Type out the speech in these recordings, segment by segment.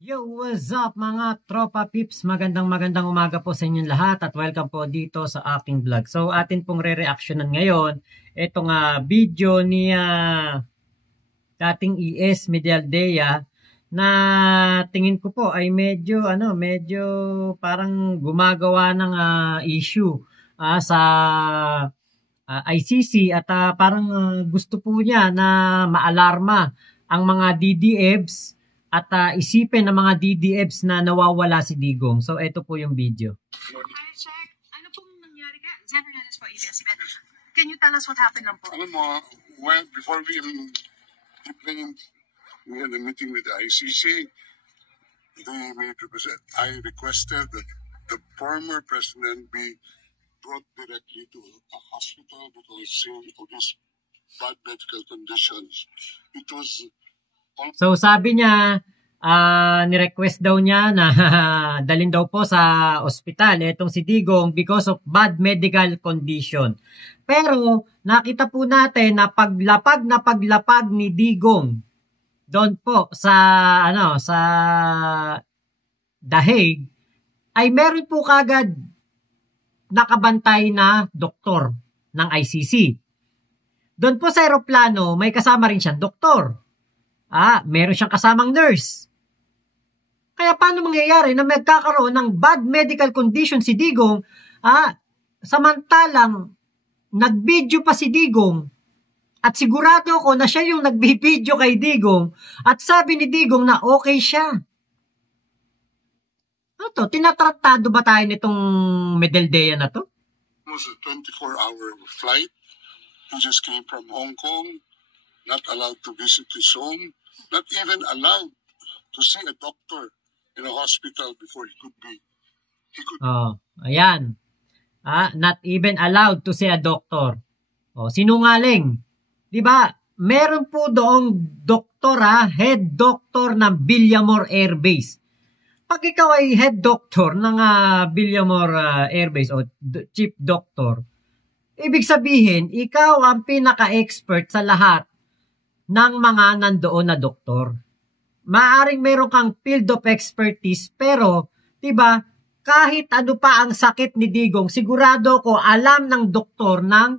Yo, what's up mga tropa pips? Magandang umaga po sa inyong lahat at welcome po dito sa aking vlog. So atin pong re-reactionan ngayon itong video ni dating ES Medialdea na tingin ko po ay medyo parang gumagawa ng issue sa ICC at parang gusto po niya na maalarma ang mga DDEBs at isipin ng mga DDEBs na nawawala si Digong. So, ito po yung video. Check. Ano pong nangyari ka? Zen Hernandez po, ABS-CBN. Can you tell us what happened lang po? Alam mo, well, before we had a meeting with the ICC, I requested that the former president be brought directly to a hospital because of his bad medical conditions. It was... So sabi niya, ni-request daw niya na dalhin daw po sa ospital itong si Digong because of bad medical condition. Pero nakita po natin na paglapag ni Digong doon po sa sa The Hague ay meron po kagad nakabantay na doktor ng ICC. Doon po sa eroplano may kasama rin siyang doktor. Meron siyang kasamang nurse. Kaya paano mangyayari na magkakaroon ng bad medical condition si Digong, samantalang nag-video pa si Digong at sigurado ko na siya yung nag-video kay Digong at sabi ni Digong na okay siya. Tinatratado ba tayo nitong Medialdea na to? It was a 24-hour flight. He just came from Hong Kong, not allowed to visit his home, not even allowed to see a doctor in a hospital before he could be. Ayan. Not even allowed to see a doctor. Sinungaling. 'Di ba? Meron po doong doktor, head doctor ng Villamor Air Base. Pag ikaw ay head doctor ng Villamor Air Base o chief doctor, ibig sabihin, ikaw ang pinaka-expert sa lahat ng mga nandoon na doktor. Maaring meron kang field of expertise pero 'di ba, kahit ano pa ang sakit ni Digong, sigurado ko alam ng doktor ng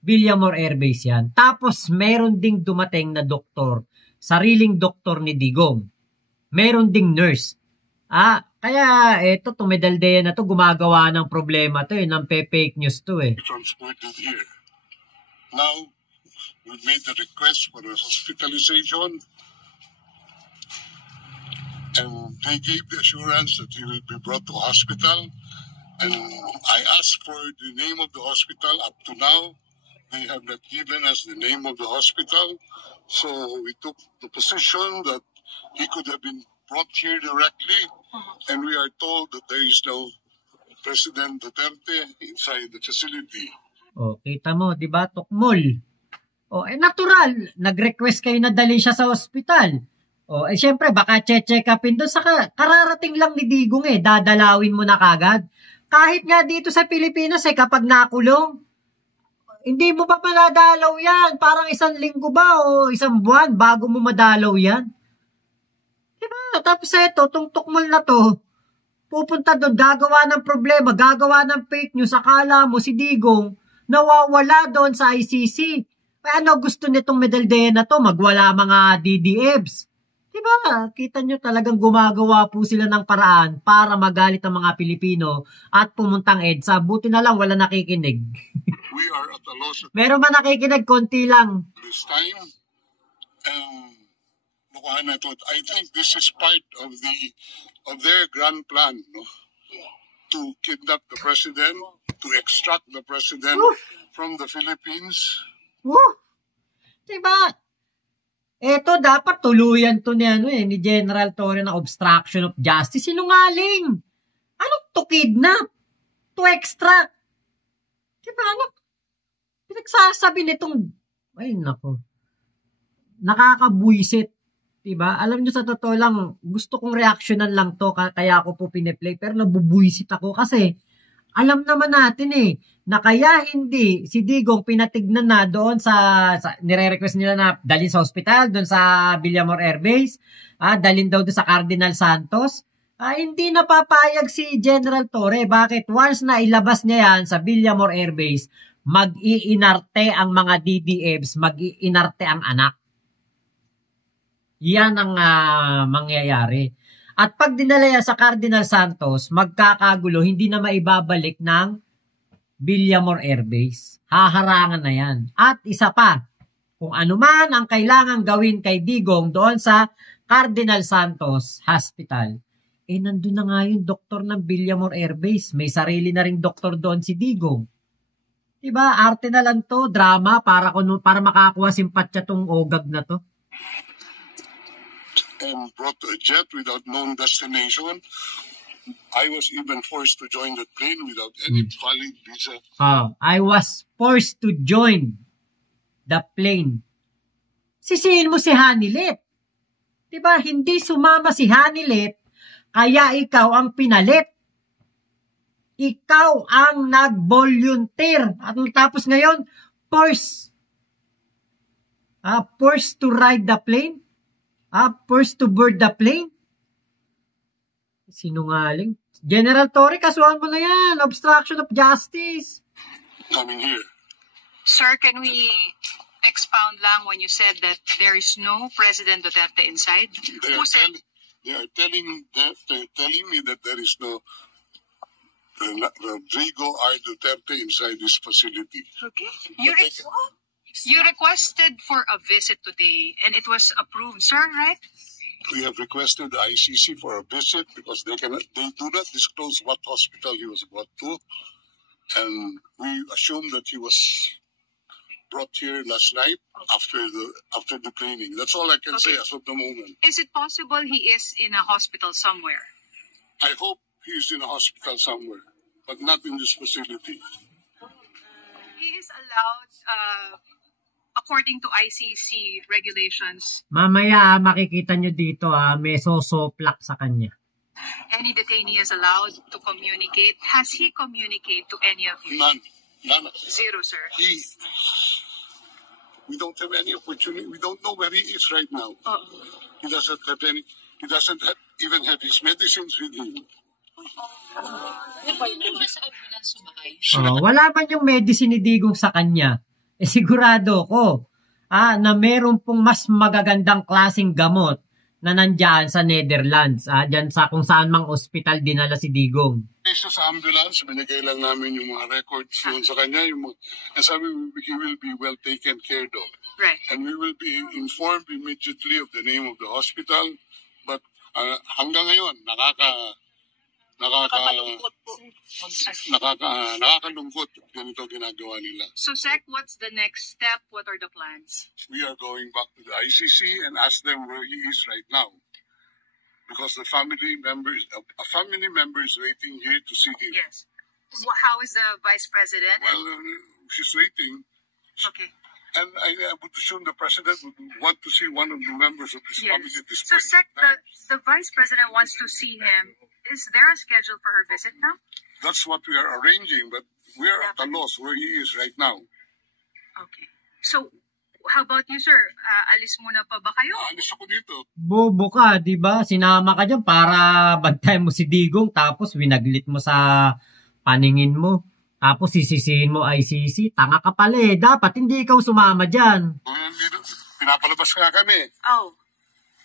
Villamor Air Base yan. Tapos meron ding dumating na doktor, sariling doktor ni Digong. Meron ding nurse. Kaya ito tong Medialdea na to gumagawa ng problema to ng fake news to Transported here. Now we made the request for a hospitalization and they gave the assurance that he will be brought to hospital, and I asked for the name of the hospital. Up to now they have not given us the name of the hospital, so we took the position that he could have been brought here directly, and we are told that there is no President Duterte inside the facility. Kita mo, di ba, tukmol? Natural, nag-request kayo na dali siya sa ospital. Syempre, baka check upin doon. Saka, kararating lang ni Digong dadalawin mo na kagad. Kahit nga dito sa Pilipinas kapag nakulong, hindi mo pa madadalaw yan. Parang 1 linggo ba o 1 buwan bago mo madalaw yan. Diba? Tapos itong tukmol na to, pupunta doon, gagawa ng problema, gagawa ng fake news. Akala mo si Digong nawawala doon sa ICC. Ano gusto nitong Medialdea na to? Magwala mga DDEBs. Diba? Kita nyo talagang gumagawa po sila ng paraan para magalit ang mga Pilipino at pumuntang EDSA. Buti na lang wala nakikinig. We are at a loss. Meron ba nakikinig? Konti lang. This time, I think this is part of their grand plan, no? To kidnap the president, to extract the president from the Philippines. Diba? Ito dapat tuluyan to ni General Torre na obstruction of justice. Sinungaling. Anong to kidnap? To extract? Diba? Pinagsasabi nitong, ay nako, nakakabuisit. Diba? Alam nyo sa totoo lang, gusto kong reactionan lang to, kaya ako po piniplay, pero nabubuisit ako kasi alam naman natin na kaya hindi si Digong pinatignan na doon sa nire-request nila na dalhin sa ospital, doon sa Villamor Air Base, dalhin daw doon sa Cardinal Santos. Hindi napapayag si General Torre. Bakit? Once na ilabas niya yan sa Villamor Air Base, mag-iinarte ang mga DDFs, mag-iinarte ang anak. Yan ang mangyayari. At pag dinala yan sa Cardinal Santos, magkakagulo, hindi na maibabalik ng Villamor Air Base. Haharangan na yan. At isa pa, kung ano man ang kailangan gawin kay Digong doon sa Cardinal Santos Hospital, nandun na nga yung doktor ng Villamor Air Base. May sarili na ring doktor doon si Digong. Diba? Arte na lang to, drama, para makakuha simpatya tong ogag na to. And brought to a jet without known destination. I was even forced to join the plane without any valid visa. I was forced to join the plane. Sisihin mo si Hanilet. Diba? Hindi sumama si Hanilet, kaya ikaw ang pinalit. Ikaw ang nag-volunteer. At tapos ngayon, forced to ride the plane. Forced to board the plane. Sinungaling. General Torre, kasuhan mo na yan. Obstruction of justice. Coming here. Sir, can we expound lang when you said that there is no President Duterte inside? They are telling me that there is no Rodrigo R. Duterte inside this facility. Okay. You requested for a visit today and it was approved, sir, right? We have requested the ICC for a visit because they do not disclose what hospital he was brought to, and we assume that he was brought here last night after the training. That's all I can say as of the moment. Is it possible he is in a hospital somewhere? I hope he is in a hospital somewhere, but not in this facility. He is allowed, according to ICC regulations. Mamaya makikita nyo dito may sosoplak sa kanya. Any detainee is allowed to communicate. Has he communicated to any of you? None. Zero, sir. We don't have any opportunity. We don't know where he is right now. He doesn't even have his medicines with him. Wala man yung medicine ni Digong sa kanya. Sigurado ko na meron pong mas magagandang klaseng gamot na nandyan sa Netherlands, dyan sa kung saan mang ospital dinala si Digong. Sa ambulance, binigay lang namin yung mga records yun sa kanya, and sabi he will be well taken care of. Right. And we will be informed immediately of the name of the hospital, but hanggang ngayon, nakakalungkot ganito ginagawa nila. So, Sec, what's the next step? What are the plans? We are going back to the ICC and ask them where he is right now. Because a family member is waiting here to see him. Yes. How is the Vice President? Well, she's waiting. Okay. And I would assume the President would want to see one of the members of this family at this So, point. Sec, the Vice President wants to see him. Is there a schedule for her visit now? That's what we are arranging, but we are at a loss where he is right now. Okay. So, how about you, sir? Alis muna pa ba kayo? Alis ako dito. Bobo ka, di ba? Sinama ka dyan para bantayan mo si Digong, tapos winaglit mo sa paningin mo. Tapos sisisihin mo ICC. Tanga ka pala eh. Dapat hindi ikaw sumama dyan. Pinapalabas nga kami.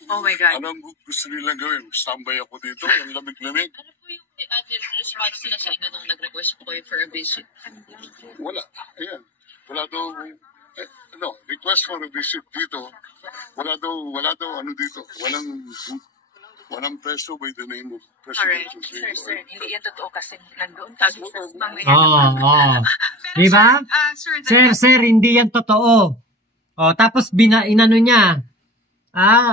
Oh my God. Anong gusto nilang gawin? Standby ako dito, ang lamig-lamig. Ano po yung response nila sa inyo nung nag-request po kayo for a visit? Wala. Ayan. Wala daw, request for a visit dito. Wala daw ano dito. Walang preso by the name of President. Sir, hindi yan totoo kasi nandoon kasi Di ba? Sir, hindi yan totoo. Tapos inano niya,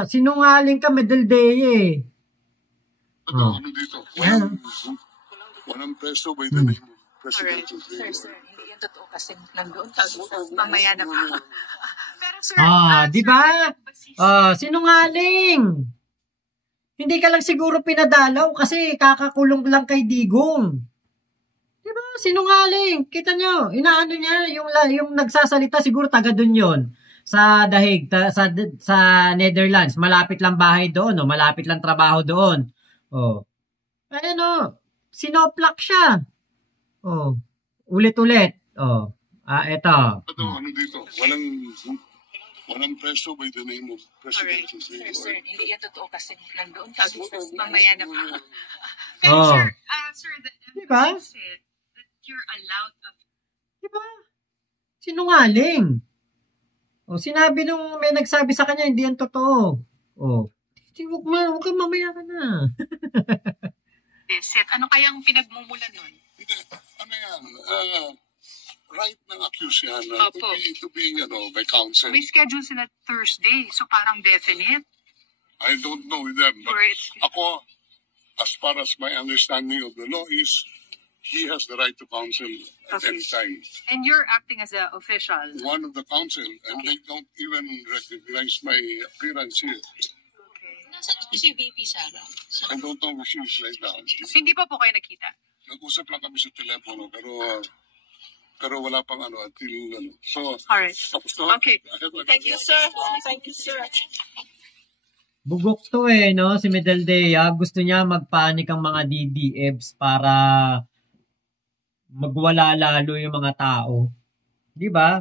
sinungaling ka, medeldeye. Ano dito? Walang preso by the name of President. Sir, hindi yan totoo kasi nandoon kasi mamaya na pa. Pero sir, di ba? Sinungaling. Hindi ka lang siguro pinadalaw kasi kakakulong lang kay Digong. Di ba? Sinungaling. Kita nyo, inaano niya, yung nagsasalita, siguro taga dun yun. Sa Dahig, sa Netherlands. Malapit lang bahay doon, o malapit lang trabaho doon. Ayan o, sinoplak siya. Ulit-ulit. Eto. Ano dito? Walang preso by the name of President Jose. Sir, hindi yan totoo kasi nandoon Mamaya na pa. Oh. Pero sir, the Diba? embassy said that you're allowed of Diba? Sinungaling. Sinabi nung may nagsabi sa kanya, hindi yan totoo. Huwag kang mamaya ka na. visit. Ano kayang pinagmumulan nun? Hindi, ano yan? Right ng accused yan Opo. to be by counsel. May schedule sila Thursday, so parang definite. I don't know with them, but Or it's ako, as far as my understanding of the law is, he has the right to counsel at Okay. any time. and you're acting as an official. One of the counsel, and they don't even recognize my appearance here. Okay. Nasaan po si VP Sara? I don't know who she is right now. Hindi pa po kayo nakita. Nag-usap lang kami sa telepono, pero wala pang until So, Alright. tapos na. Okay. Thank you, sir. Thank you, sir. Bugok to no? Si Medaldea. Gusto niya magpanik ang mga DDFs para magwala lalo yung mga tao. Di ba?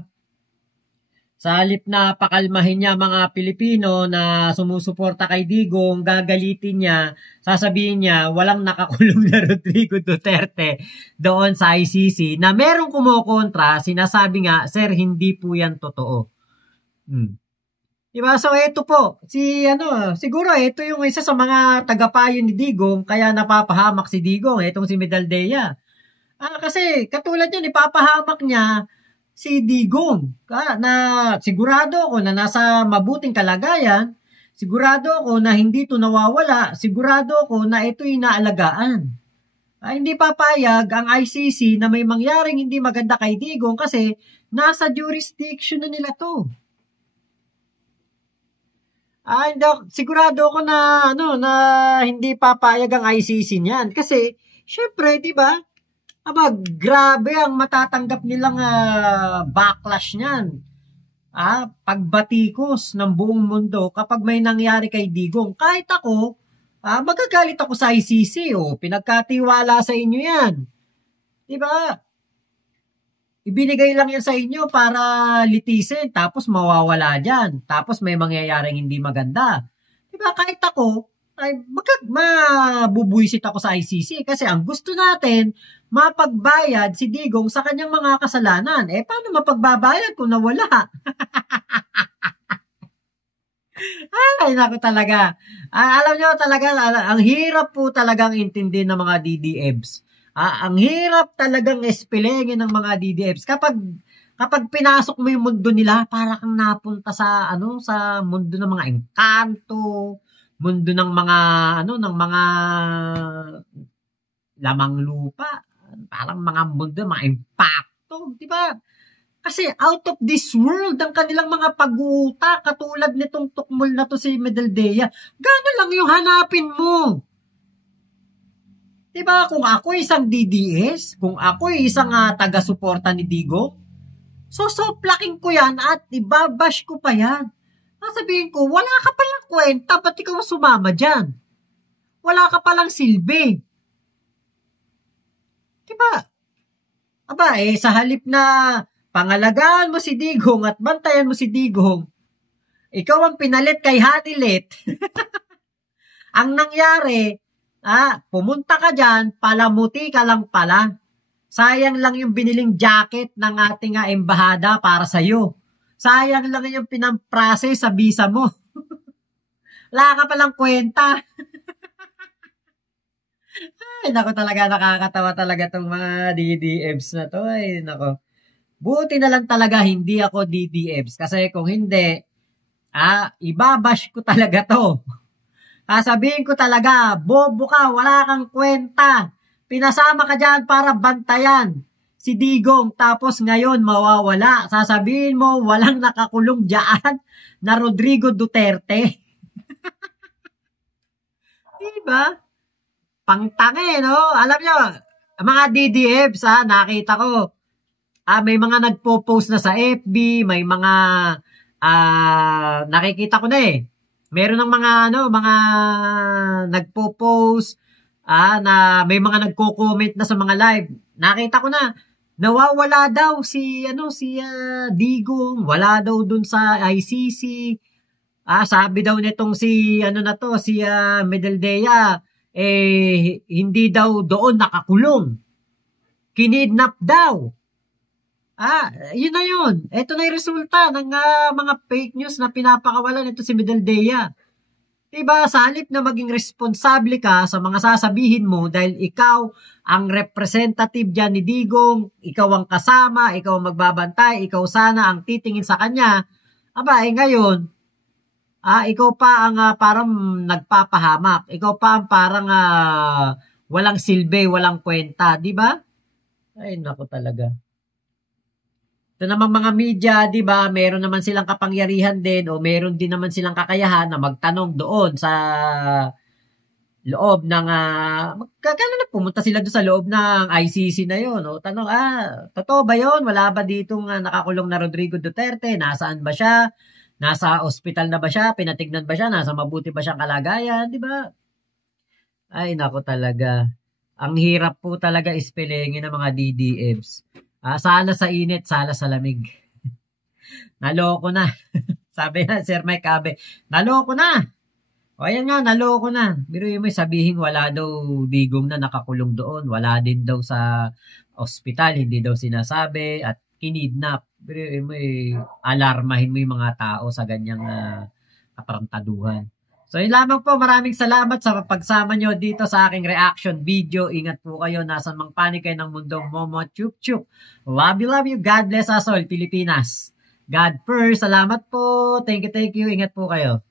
Sa halip na pakalmahin niya mga Pilipino na sumusuporta kay Digong, gagalitin niya, sasabihin niya, walang nakakulong na Rodrigo Duterte doon sa ICC na merong kumukontra, sinasabi nga, sir, hindi po yan totoo. Diba? So, ito po, siguro ito yung isa sa mga tagapayo ni Digong, kaya napapahamak si Digong, itong si Medaldea. Kasi katulad niya, ipapahamak niya si Digong, na sigurado ako na nasa mabuting kalagayan, sigurado ako na hindi ito nawawala, sigurado ako na ito'y naalagaan. Hindi papayag ang ICC na may mangyaring hindi maganda kay Digong kasi nasa jurisdiction na nila to. Sigurado ako na hindi papayag ang ICC niyan kasi syempre, 'di ba? Grabe ang matatanggap nilang backlash niyan. Pagbatikos ng buong mundo kapag may nangyari kay Digong. Kahit ako, magagalit ako sa ICC. Pinagkatiwala sa inyo yan. Diba? Ibinigay lang yan sa inyo para litisin, tapos mawawala dyan. Tapos may mangyayaring hindi maganda. Diba? Kahit ako, mabubuisit ako sa ICC kasi ang gusto natin, mapagbayad si Digong sa kanyang mga kasalanan. Paano mapagbabayad kung nawala? Naku talaga. Alam nyo talaga, ang hirap po talagang intindi ng mga DDFs. Ang hirap talagang espelengin ng mga DDFs. Kapag pinasok mo yung mundo nila, para kang napunta sa mundo ng mga engkanto, mundo ng mga lamang lupa, parang mga mundo, mga impacto, di ba? Kasi out of this world ang kanilang mga pag-uutak, katulad nitong tukmol na to si Medaldea. Gano'n lang yung hanapin mo. Di ba? Kung ako isang DDS, kung ako isang taga-suporta ni Digong, soplaking ko yan at ibabash ko pa yan. Sabihin ko, wala ka palang kwenta, ba't ikaw sumama dyan? Wala ka palang silbi. Diba? Sa halip na pangalagaan mo si Digong at bantayan mo si Digong, ikaw ang pinalit kay Hanilet. Ang nangyari, pumunta ka dyan, palamuti ka lang pala. Sayang lang yung biniling jacket ng ating embahada para sa'yo. Sayang lang yung pinamprase sa visa mo. Wala ka palang kwenta. Naku talaga, nakakatawa talaga tong mga DDFs na to. Naku. Buti na lang talaga hindi ako DDFs. Kasi kung hindi, ibabash ko talaga to. Sasabihin ko talaga, bobo ka, wala kang kwenta. Pinasama ka dyan para bantayan si Digong, tapos ngayon mawawala. Sasabihin mo, walang nakakulong dyan na Rodrigo Duterte. Diba? Pangtange, no? Alam nyo, mga DDFs, nakita ko, may mga nagpo-post na sa FB, may mga, nakikita ko na meron ng mga, mga nagpo-post, na may mga nagko-comment na sa mga live. Nakita ko na, nawawala daw si Digong, wala daw dun sa ICC. Sabi daw nitong si Medeldea, hindi daw doon nakakulong. Kinidnap daw. Yun na yun. Ito na yung resulta ng mga fake news na pinapakawalan nito si Medeldea. Diba, sa halip na maging responsable ka sa mga sasabihin mo dahil ikaw ang representative dyan ni Digong, ikaw ang kasama, ikaw ang magbabantay, ikaw sana ang titingin sa kanya, ngayon, ikaw pa ang parang nagpapahamak. Ikaw pa ang parang walang silbi, walang kwenta. Diba? Ay, naku talaga. Ito namang mga media, di ba, meron naman silang kapangyarihan din o meron din naman silang kakayahan na magtanong doon sa loob ng, kailan na pumunta sila doon sa loob ng ICC na yun. O, tanong, totoo ba yun? Wala ba ditong nakakulong na Rodrigo Duterte? Nasaan ba siya? Nasa ospital na ba siya? Pinatignan ba siya? Nasa mabuti ba siyang kalagayan? Di ba? Ay, nako talaga. Ang hirap po talaga ispelengin ng mga DDFs. Sala sa init, sala sa lamig. Naloko na. Sabi na, Sir Mike Abe, naloko na. O ayan nga, naloko na. Biruin mo sabihin wala daw Digong na nakakulong doon. Wala din daw sa ospital, hindi daw sinasabi at kinidnap. Biruin mo alarmahin mo yung mga tao sa ganyang kaparantaduhan. So yun lamang po, maraming salamat sa pagsama nyo dito sa aking reaction video. Ingat po kayo, nasa mang panig kayo ng mundong Momo Chup Chup. Love you. God bless us all, Pilipinas. God first, salamat po. Thank you. Ingat po kayo.